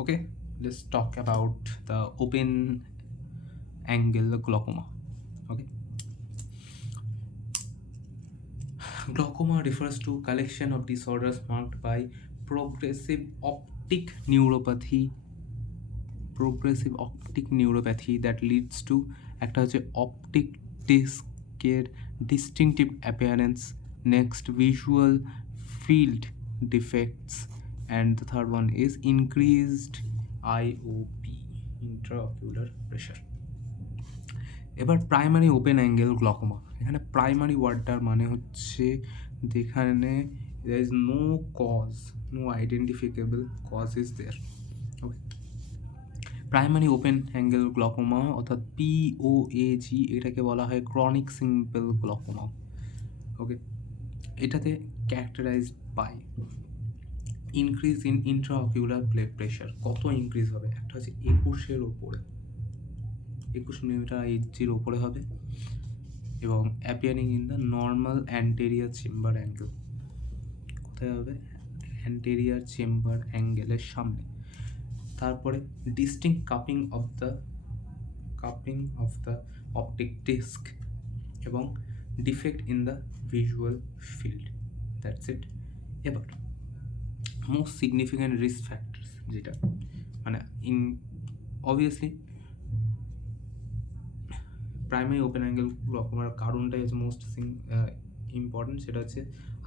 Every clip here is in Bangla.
Okay, let's talk about the open angle glaucoma. Okay, glaucoma refers to collection of disorders marked by progressive optic neuropathy that leads to একটা হচ্ছে অপটিক ডিস্কের distinctive appearance, next visual field defects, and the third one is increased IOP, intraocular pressure. এবার প্রাইমারি ওপেন অ্যাঙ্গেল গ্লকোমা, এখানে প্রাইমারি ওয়ার্ডটার মানে হচ্ছে যেখানে there is no cause, no identifiable cause is there. Okay, primary open angle glaucoma অর্থাৎ POAG, এটাকে বলা হয় ক্রনিক সিম্পল গ্লকোমা। ওকে, এটাতে characterized by increase in intraocular blood pressure. কত ইনক্রিজ হবে? একটা হচ্ছে 21-এর ওপরে, 21 মিলিমিটার এইচজির ওপরে হবে, এবং appearing in the normal anterior chamber angle. কোথায় হবে? অ্যান্টেরিয়ার চেম্বার অ্যাঙ্গেলের সামনে। তারপরে distinct cupping of the optic disc এবং defect in the visual field, that's it. এবার মোস্ট সিগনিফিক্যান্ট রিস্ক ফ্যাক্টরস, যেটা মানে অবভিয়াসলি প্রাইমারি ওপেন অ্যাঙ্গেল গ্লকোমার কারণটাই হচ্ছে মোস্ট ইম্পর্টেন্ট, সেটা হচ্ছে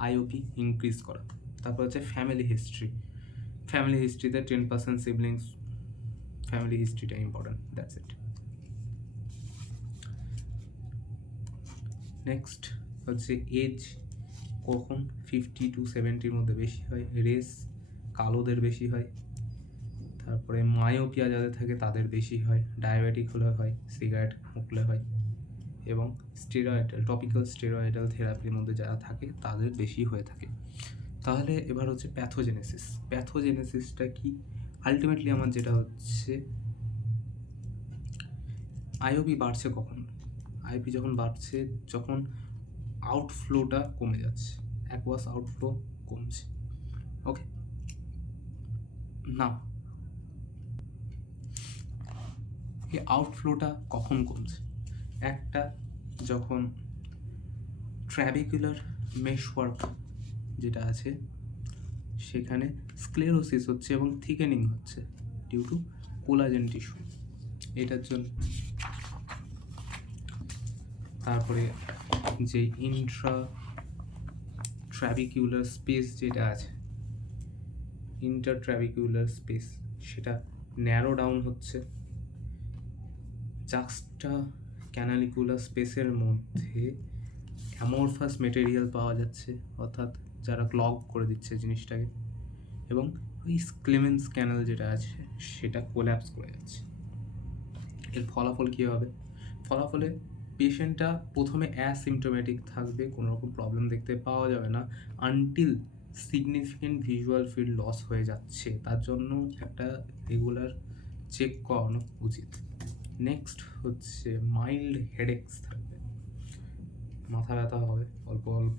আইওপি ইনক্রিজ করা। তারপর হচ্ছে ফ্যামিলি হিস্ট্রিতে 10% সিবলিংস, ফ্যামিলি হিস্ট্রিটা ইম্পর্টেন্ট, দ্যাটস ইট। নেক্সট হচ্ছে এজ, কখন 50 to 70-র মধ্যে বেশি হয়, রেস কালোদের বেশি হয়, তারপরে মায়োপিয়া যাদের থাকে তাদের বেশি হয়, ডায়াবেটিক হলে হয়, সিগারেট মুখলে হয়, এবং টপিক্যাল স্টেরয়েডাল থেরাপির মধ্যে যারা থাকে তাদের বেশি হয়ে থাকে। তাহলে এবার হচ্ছে প্যাথোজেনেসিসটা কি? আলটিমেটলি আমার যেটা হচ্ছে আইওপি বাড়ছে কখন? আইওপি যখন বাড়ছে যখন আউটফ্লোটা কমে যাচ্ছে, অ্যাকুয়াস আউটফ্লো কমছে। ওকে, না এই আউটফ্লোটা কখন কমছে? একটা যখন ট্র্যাবিকুলার মেশওয়ার্ক যেটা আছে সেখানে স্ক্লেরোসিস হচ্ছে এবং থিকেনিং হচ্ছে ডিউ টু কোলাজেন টিস্যু, এটার জন্য। তারপরে যে ইন্ট্রা ট্র্যাবিকুলার স্পেস যেটা আছে, ইন্টারট্র্যাবিকুলার স্পেস, সেটা ন্যারো ডাউন হচ্ছে। জাক্সটা ক্যানালিকুলার স্পেসের মধ্যে অ্যামরফাস মেটেরিয়াল পাওয়া যাচ্ছে, অর্থাৎ যারা ক্লগ করে দিচ্ছে জিনিসটাকে, এবং ওই ক্লেমেন্স ক্যানাল যেটা আছে সেটা কোল্যাপস করে যাচ্ছে। এর ফলাফল কী হবে? ফলাফলে পেশেন্টটা প্রথমে অ্যাসিমটোমেটিক থাকবে, কোনো রকম প্রবলেম দেখতে পাওয়া যাবে না until significant visual field loss হয়ে যাচ্ছে। তার জন্য একটা রেগুলার চেক করানো উচিত। নেক্সট হচ্ছে মাইল্ড হেডেকস থাকবে, মাথা ব্যথা হবে অল্প অল্প,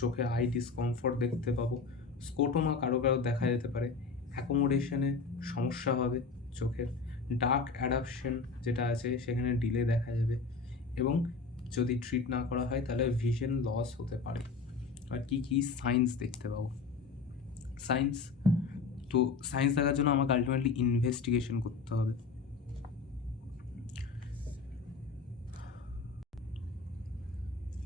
চোখে আই ডিসকমফর্ট দেখতে পাবো, স্কোটোমা কারো কারো দেখা যেতে পারে, অ্যাকোমোডেশনে সমস্যা হবে চোখের, ডার্ক অ্যাডাপশন যেটা আছে সেখানে ডিলে দেখা যাবে, এবং যদি ট্রিট না করা হয় তাহলে ভিশন লস হতে পারে। আর কি কি সাইন্স দেখতে পাবো? সাইন্স দেখার জন্য আমাকে আলটিমেটলি ইনভেস্টিগেশন করতে হবে।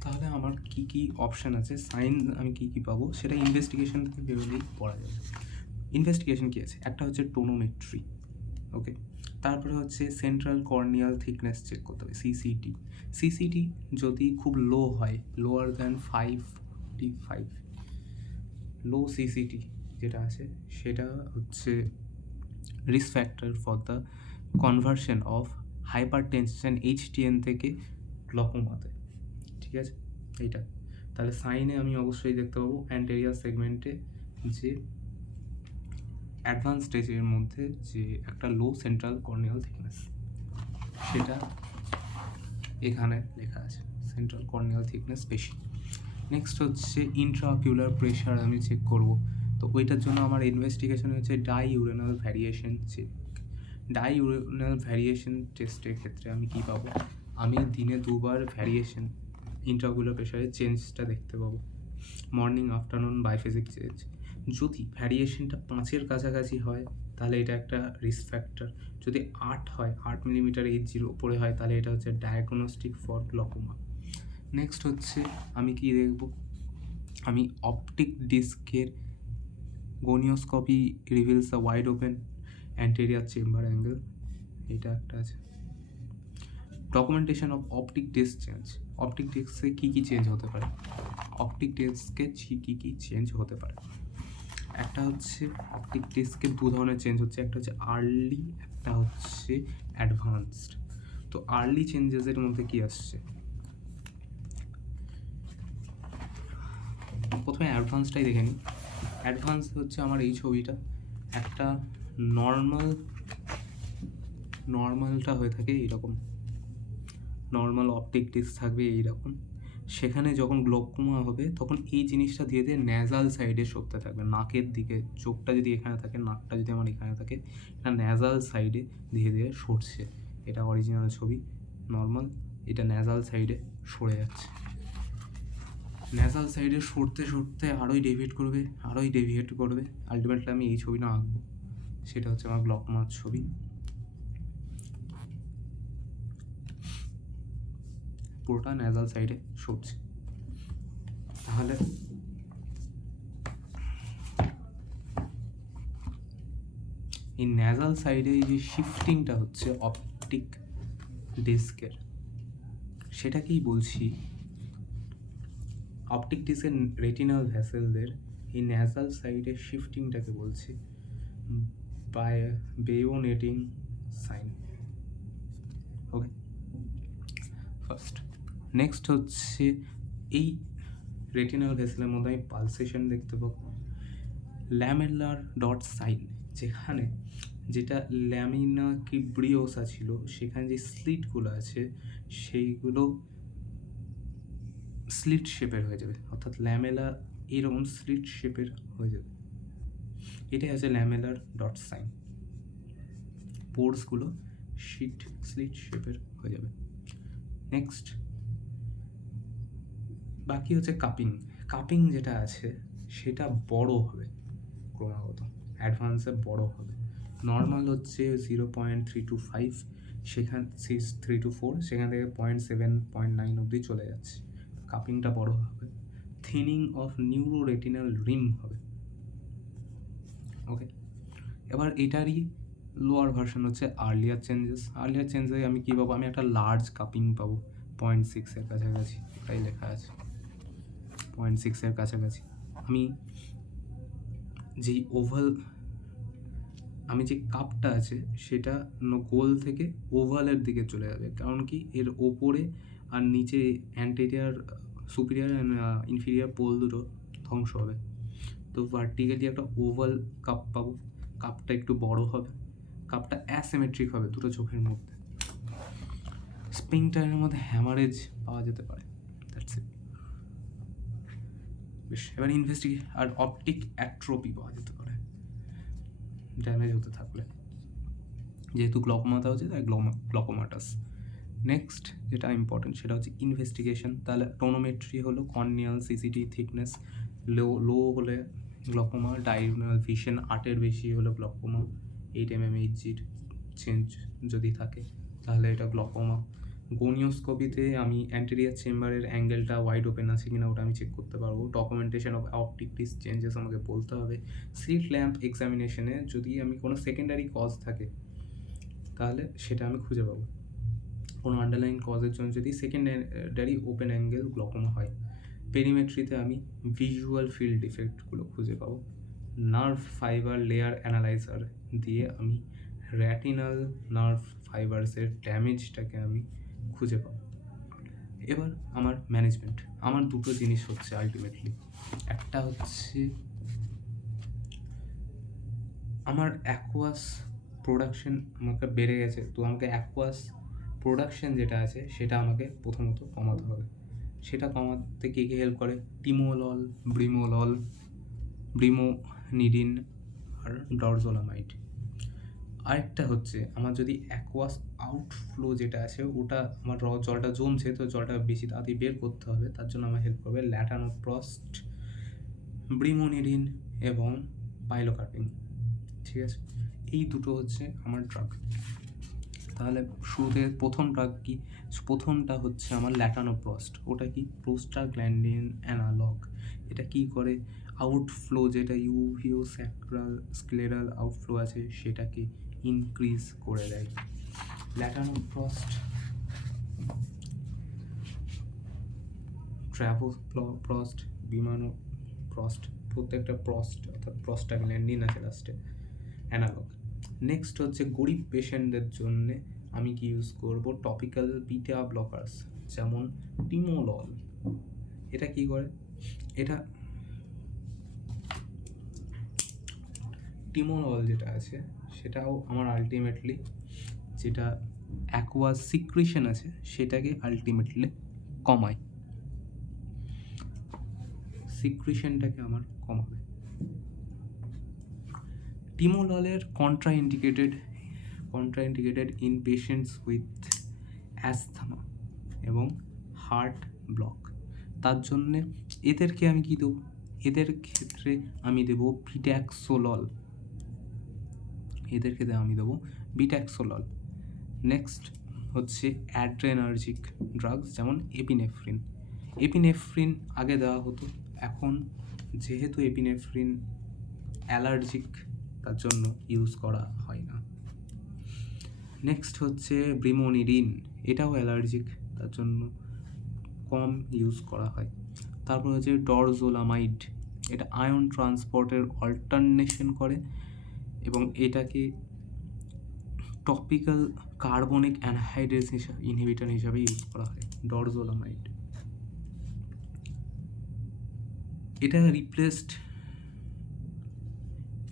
তাহলে আমার কি কি অপশান আছে, সাইন আমি কি কি পাবো সেটা ইনভেস্টিগেশন থেকে বেরোলেই পড়া যাবে। ইনভেস্টিগেশন কী আছে? একটা হচ্ছে টোনোমেট্রি, ওকে, তারপরে হচ্ছে সেন্ট্রাল কর্নিয়াল থিকনেস চেক করতে হবে, সিসিটি যদি খুব লো হয়, লোয়ার দ্যান 55, লো সিসিটি যেটা আছে সেটা হচ্ছে risk factor for the conversion of hypertension HTN থেকে গ্লকোমাতে, ঠিক আছে এইটা। তাহলে সাইনে আমি অবশ্যই দেখতে পাবো অ্যান্টেরিয়ার সেগমেন্টে যে অ্যাডভান্স স্টেজের মধ্যে যে একটা লো সেন্ট্রাল কর্নিয়াল থিকনেস, সেটা এখানে লেখা আছে, সেন্ট্রাল কর্নিয়াল থিকনেস বেশি। নেক্সট হচ্ছে ইন্ট্রাঅকিউলার প্রেশার আমি চেক করব, তো ওইটার জন্য আমার ইনভেস্টিগেশন হচ্ছে ডাইউরেনাল ভ্যারিয়েশন চেক। ডাইউরেনাল ভ্যারিয়েশন টেস্টের ক্ষেত্রে আমি কী পাবো, আমি দিনে 2বার ভ্যারিয়েশন ইন্ট্রাঅকুলার প্রেশারের চেঞ্জটা দেখতে পাবো, মর্নিং আফটারনুন বাইফেজিক চেঞ্জ। যদি ভ্যারিয়েশনটা 5-এর কাছাকাছি হয় তাহলে এটা একটা রিস্ক ফ্যাক্টর, যদি 8 হয়, 8 মিলিমিটার H0 ওপরে হয়, তাহলে এটা হচ্ছে ডায়াগনস্টিক ফর গ্লকোমা। নেক্সট হচ্ছে আমি কি দেখব, আমি অপটিক ডিস্কের gonioscopy reveals the wide open anterior chamber angle, এটা একটা আছে। Documentation of optic disc change, optic ডিস্কে কী কী চেঞ্জ হতে পারে, অপটিক ডিস্কে কী কী চেঞ্জ হতে পারে। একটা হচ্ছে অপটিক ডিস্কে 2 ধরনের চেঞ্জ হচ্ছে, একটা হচ্ছে আর্লি, একটা হচ্ছে অ্যাডভান্সড। তো আর্লি চেঞ্জেসের মধ্যে কি আসছে, প্রথমে অ্যাডভান্সটাই দেখে নিই। অ্যাডভান্স হচ্ছে আমার এই ছবিটা, একটা নর্মালটা হয়ে থাকে এইরকম, নর্মাল অপটিক ডিস্ক থাকবে এইরকম। সেখানে যখন গ্লোকোমা হবে তখন এই জিনিসটা ধীরে ধীরে ন্যাজাল সাইডে সরতে থাকবে, নাকের দিকে। চোখটা যদি এখানে থাকে, নাকটা যদি আমার এখানে থাকে, এটা ন্যাজাল সাইডে ধীরে ধীরে সরছে। এটা অরিজিনাল ছবি, নর্মাল, এটা ন্যাজাল সাইডে সরে যাচ্ছে। ন্যাজাল সাইডে সরতে সরতে আরোই ডেভিয়েট করবে, আলটিমেটলি আমি এই ছবিটা আঁকবো, সেটা হচ্ছে আমার গ্লকোমার ছবি। পুরোটা ন্যাজাল সাইডে সরছে। তাহলে এই ন্যাজাল সাইডে এই যে শিফটিংটা হচ্ছে অপটিক ডিস্কের, সেটাকেই বলছি, অপটিক ডিস্কের রেটিনাল ভেসেলদের এই ন্যাজাল সাইডে শিফটিংটাকে বলছি বেয়োনেটিং সাইন। ওকে, ফার্স্ট। নেক্সট হচ্ছে এই রেটিনাল ভেসেলের মধ্যে আমি পালসেশন দেখতে পাবো, ল্যামেলার ডট সাইন, যেখানে যেটা ল্যামিনা কিব্রিওসা ছিল, সেখানে যে স্লিটগুলো আছে সেইগুলো স্লিট শেপের হয়ে যাবে, অর্থাৎ ল্যামেলা এরকম স্লিট শেপের হয়ে যাবে। এটাই হচ্ছে ল্যামেলার ডট সাইন, পোর্সগুলো স্লিট শেপের হয়ে যাবে। নেক্সট বাকি হচ্ছে কাপিং যেটা আছে সেটা বড় হবে ক্রমাগত, অ্যাডভান্সে বড় হবে। নর্মাল হচ্ছে 0.325, সেখান 3 to 4, সেখান থেকে 0.7 0.9 অবধি চলে যাচ্ছে। কাপিংটা বড় হবে। থিনিং অফ নিউরোরেটিনাল রিম হবে। ওকে, এবার এটারই লোয়ার ভার্সন হচ্ছে আর্লিয়ার চেঞ্জে আমি কী পাবো, আমি একটা লার্জ কাপিং পাবো 0.6-এর কাছাকাছি, এটাই লেখা আছে 0.6-এর কাছাকাছি। আমি যে কাপটা আছে সেটা গোল থেকে ওভালের দিকে চলে যাবে, কারণ কি এর ওপরে আর নিচে anterior, superior and inferior pole দুটো ধ্বংস হবে। তো ভার্টিক্যালি একটা ওভাল কাপ পাবো, কাপটা একটু বড় হবে, কাপটা অ্যাসিমেট্রিক হবে দুটো চোখের মধ্যে। স্পিংটারের মধ্যে হ্যামারেজ পাওয়া যেতে পারে, দ্যাটস ইট। বেশ, এবার আর অপটিক অ্যাট্রোপি পাওয়া যেতে পারে ড্যামেজ হতে থাকলে, যেহেতু গ্লকোমাটা হচ্ছে তাই গ্লকোমাটাস। নেক্সট যেটা ইম্পর্টেন্ট সেটা হচ্ছে ইনভেস্টিগেশন। তাহলে টোনোমেট্রি হলো কর্নিয়াল সিসিটি থিকনেস, লো হলে গ্লকোমা, ডায়াগোনাল ভিশন 8-এর বেশি হলো গ্লকোমা, 8 mmHg চেঞ্জ যদি থাকে তাহলে এটা গ্লকোমা। গনিওস্কোপিতে আমি অ্যান্টেরিয়ার চেম্বারের অ্যাঙ্গেলটা ওয়াইড ওপেন আছে কিনা ওটা আমি চেক করতে পারবো। Documentation of optic disc changes আমাকে বলতে হবে। স্লিট ল্যাম্প এক্সামিনেশনে যদি আমি কোনো সেকেন্ডারি কজ থাকে তাহলে সেটা আমি খুঁজে পাবো, কোনো আন্ডারলাইন কজের জন্য যদি সেকেন্ডারি ওপেন অ্যাঙ্গেল গ্লকোমা হয়। পেরিমেট্রিতে আমি ভিজুয়াল ফিল্ড ডিফেক্টগুলো খুঁজে পাবো। নার্ভ ফাইবার লেয়ার অ্যানালাইজার দিয়ে আমি রেটিনাল নার্ভ ফাইবারসের ড্যামেজটাকে আমি খুঁজে পাবো। এবার আমার ম্যানেজমেন্ট, আমার দুটো জিনিস হচ্ছে আলটিমেটলি, একটা হচ্ছে আমার অ্যাকোয়াস প্রোডাকশন আমাকে বেড়ে গেছে, তো আমাকে অ্যাকোয়াস প্রোডাকশন যেটা আছে সেটা আমাকে প্রথমত কমাতে হবে। সেটা কমাতে কে কে হেল্প করে, টিমোলল, ব্রিমোলল, নিডিন আর ডরজোলামাইড। আরেকটা হচ্ছে আমার যদি অ্যাকোয়াস আউটফ্লো যেটা আছে ওটা আমার জলটা জমছে, তো জলটা বেশি তাড়াতাড়ি বের করতে হবে, তার জন্য আমার হেল্প করবে ল্যাটানোপ্রস্ট, ব্রিমোনিডিন এবং পাইলোকার্পিন। ঠিক আছে, এই দুটো হচ্ছে আমার ড্রাগ। তাহলে শুরুতে প্রথম ড্রাগ কি? প্রথমটা হচ্ছে আমার ল্যাটানোপ্রস্ট। ওটা কি? Prostaglandin analog. এটা কি করে? আউটফ্লো যেটা ইউভিও স্ক্লেরাল আউটফ্লো আছে সেটাকে ইনক্রিজ করে দেয়। ল্যাটানোপ্রস্ট, ট্র্যাভোপ্রস্ট, বিমানোপ্রস্ট, প্রত্যেকটা প্রস্ট অর্থাৎ প্রস্টাগ্ল্যান্ডিন আছে লাস্টে, অ্যানালগ। নেক্সট হচ্ছে গরিব পেশেন্টদের জন্যে আমি কি ইউজ করব? টপিক্যাল বিটা ব্লকার্স, যেমন টিমোলল। এটা কি করে? এটা টিমোলল যেটা আছে সেটাও আমার আলটিমেটলি যেটা অ্যাকোয়াস সিক্রেশন আছে সেটাকে আলটিমেটলি কমায়, সিক্রেশনটাকে আমার কমাবে। টিমোললের contraindicated in patients with asthma এবং হার্ট ব্লক। তার জন্যে এদেরকে আমি কি দেবো? এদের ক্ষেত্রে আমি দেবো বিট্যাক্সোলল। আমি দেবো বিট্যাক্সোলল। নেক্সট হচ্ছে অ্যাড্রেনার্জিক ড্রাগস, যেমন এপিনেফ্রিন। এপিনেফ্রিন আগে দেওয়া হতো, এখন যেহেতু এপিনেফ্রিন অ্যালার্জিক তার জন্য ইউজ করা হয় না। নেক্সট হচ্ছে ব্রিমোনিডিন, এটাও অ্যালার্জিক তার জন্য কম ইউজ করা হয়। তারপর হচ্ছে ডরজোলামাইড, এটা আয়ন ট্রান্সপোর্টের অল্টারনেশন করে এবং এটাকে টপিক্যাল কার্বনিক অ্যানহাইড্রেস ইনহিবিটর হিসাবে ইউজ করা হয়, ডরজোলামাইড।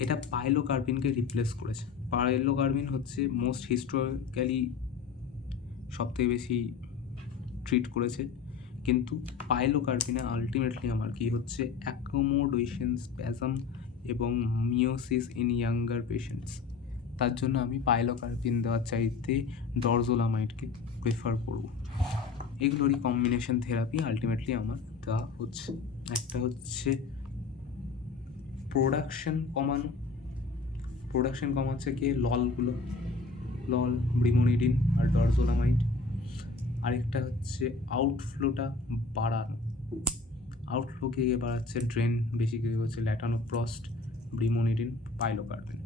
এটা পাইলোকার্বিনকে রিপ্লেস করেছে। পাইলোকার্বিন হচ্ছে মোস্ট হিস্টোরিক্যালি সবথেকে বেশি ট্রিট করেছে, কিন্তু পাইলোকার্বিনে আলটিমেটলি আমার কি হচ্ছে? অ্যাকোমোডেশন স্প্যাজম এবং মিওসিস ইন ইয়াঙ্গার পেশেন্টস। তার জন্য আমি পাইলোকার্বিন দেওয়ার চাইতে ডরজোলামাইডকে প্রেফার করব। এগুলোরই কম্বিনেশন থেরাপি আলটিমেটলি আমার দেওয়া হচ্ছে। একটা হচ্ছে প্রোডাকশন কমাচ্ছে কি? লল, ব্রিমোনিডিন আর ডরজোলামাইড। আরেকটা হচ্ছে আউটফ্লোটা বাড়ানো। আউটফ্লোকে বাড়াচ্ছে ড্রেন বেসিক্যালি হচ্ছে ল্যাটানোপ্রস্ট, ব্রিমোনিডিন, পাইলোকার্বিন।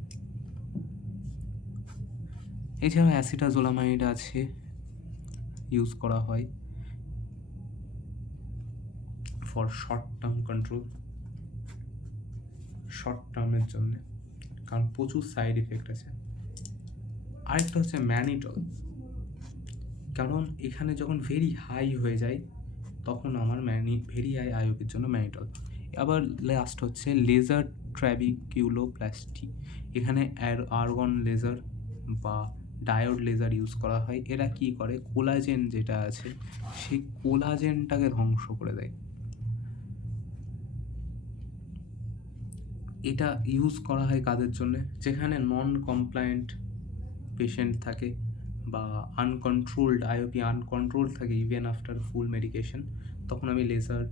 এছাড়া অ্যাসিটাজোলামাইড আছে, ইউজ করা হয় ফর শর্ট টার্মের জন্য, কারণ প্রচুর সাইড এফেক্ট আছে। আরেকটা হচ্ছে ম্যানিটল, কারণ এখানে যখন ভেরি হাই হয়ে যায় তখন আমার ভেরি হাই আইওপির জন্য ম্যানিটল। আবার লাস্ট হচ্ছে লেজার ট্র্যাবিকিউলোপ্লাস্টি, এখানে আর্গন লেজার বা ডায়োড লেজার ইউজ করা হয়। এরা কি করে? কোলাজেন যেটা আছে সেই কোলাজেনটাকে ধ্বংস করে দেয়। এটা ইউজ করা হয় কাদের জন্য? যেখানে নন কমপ্লায়েন্ট পেশেন্ট থাকে বা আনকন্ট্রোলড আইওপি আনকন্ট্রোল থাকে ইভেন আফটার ফুল মেডিকেশন, তখন আমি লেজার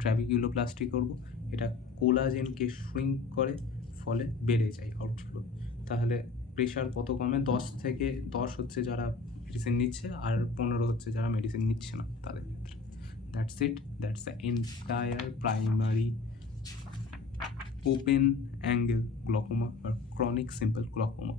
ট্র্যাবিকিউলোপ্লাস্টি করব। এটা কোলাজেনকে শ্রিঙ্ক করে, ফলে বেড়ে যায় আউটফ্লো। তাহলে প্রেশার কত কমে? 10 হচ্ছে যারা মেডিসিন নিচ্ছে আর 15 হচ্ছে যারা মেডিসিন নিচ্ছে না তাদের ক্ষেত্রে। That's the entire primary open angle glaucoma বা ক্রনিক সিম্পল গ্লকোমা।